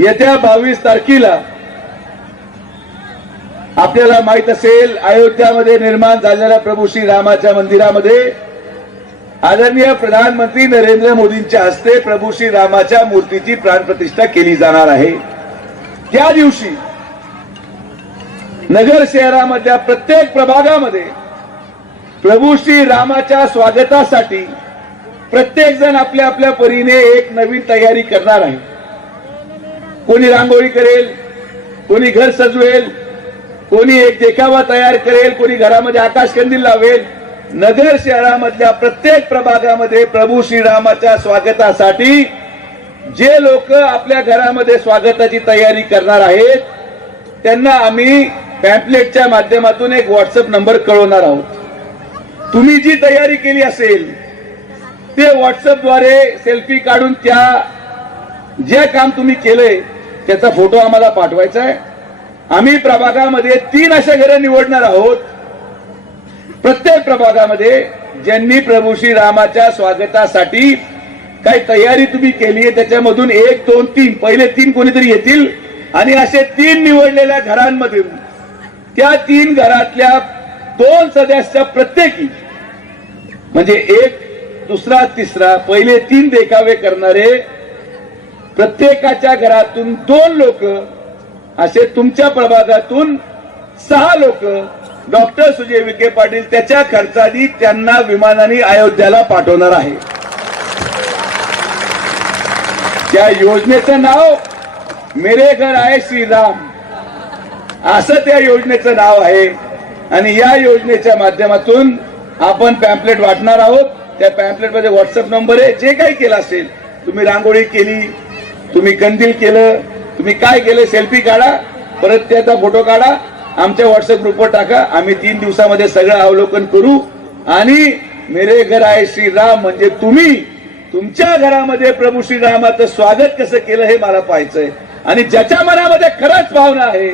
येत्या बावीस तारखेला आपल्याला माहीत असेल अयोध्यामध्ये निर्माण झालेल्या प्रभू श्री रामाच्या मंदिरामध्ये आदरणीय प्रधानमंत्री नरेंद्र मोदींच्या हस्ते प्रभू श्री रामाच्या मूर्तीची प्राणप्रतिष्ठा केली जाणार आहे. त्या दिवशी नगर शहरामधल्या प्रत्येक प्रभागामध्ये प्रभू श्री रामाच्या स्वागतासाठी प्रत्येक जण आपल्या आपल्या परीने एक नवीन तयारी करणार आहे. कोणी रांगोळी करेल कोणी घर सजवेल कोणी एक देखावा तयार करेल कोणी घरामध्ये आकाशकंदील लावेल नगर शहरामधल्या प्रत्येक प्रभागामध्ये प्रभू श्रीरामाच्या स्वागतासाठी जे लोक आपल्या घरामध्ये स्वागताची तयारी करणार आहेत त्यांना आम्ही पॅम्पलेटच्या माध्यमातून एक व्हॉट्सअप नंबर कळवणार आहोत. तुम्ही जी तयारी केली असेल ते व्हॉट्सअपद्वारे सेल्फी काढून त्या जे काम तुम्ही केलंय त्याचा फोटो आम्हाला पाठवायचा आहे. आम्ही प्रभागामध्ये तीन अशा घरं निवडणार आहोत. प्रत्येक प्रभागामध्ये ज्यांनी प्रभू श्री रामाच्या स्वागतासाठी काही तयारी तुम्ही केली आहे त्याच्यामधून एक दोन तीन पहिले तीन कोणीतरी येतील आणि असे तीन निवडलेल्या घरांमधून त्या तीन घरातल्या दोन सदस्य प्रत्येकी म्हणजे एक दुसरा तिसरा पहिले तीन देखावे करणारे प्रत्येकाच्या घरातून दोन लोक असे तुमच्या प्रभागातून सहा लोक डॉक्टर सुजय विखे पाटील त्याच्या खर्चानी त्यांना विमानाने अयोध्याला पाठवणार आहे. त्या योजनेचं नाव मेरे घर आहे श्रीराम. असं त्या योजनेचं नाव आहे. आणि या योजनेच्या माध्यमातून आपण पॅम्पलेट वाटणार आहोत. त्या पॅम्पलेटमध्ये व्हॉट्सअप नंबर आहे. जे काही केलं असेल तुम्ही रांगोळी केली तुम्ही कंदील केलं तुम्ही काय केलं सेल्फी काढा परत त्याचा फोटो काढा आमच्या व्हॉट्सअप ग्रुपवर टाका आम्ही तीन दिवसामध्ये सगळं अवलोकन करू. आणि मेरे घर आहे श्रीराम म्हणजे तुम्ही तुमच्या घरामध्ये प्रभू श्रीरामाचं स्वागत कसं केलं हे मला पाहायचंय. आणि ज्याच्या मनामध्ये खरंच भावना आहे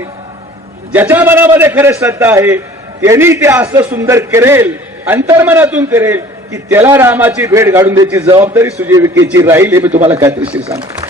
ज्याच्या मनामध्ये खरं श्रद्धा आहे त्यांनी ते असं सुंदर करेल अंतर्मनातून करेल की त्याला रामाची भेट घालून द्यायची जबाबदारी सुजीविकेची राहील हे मी तुम्हाला खात्रीशीर सांगतो.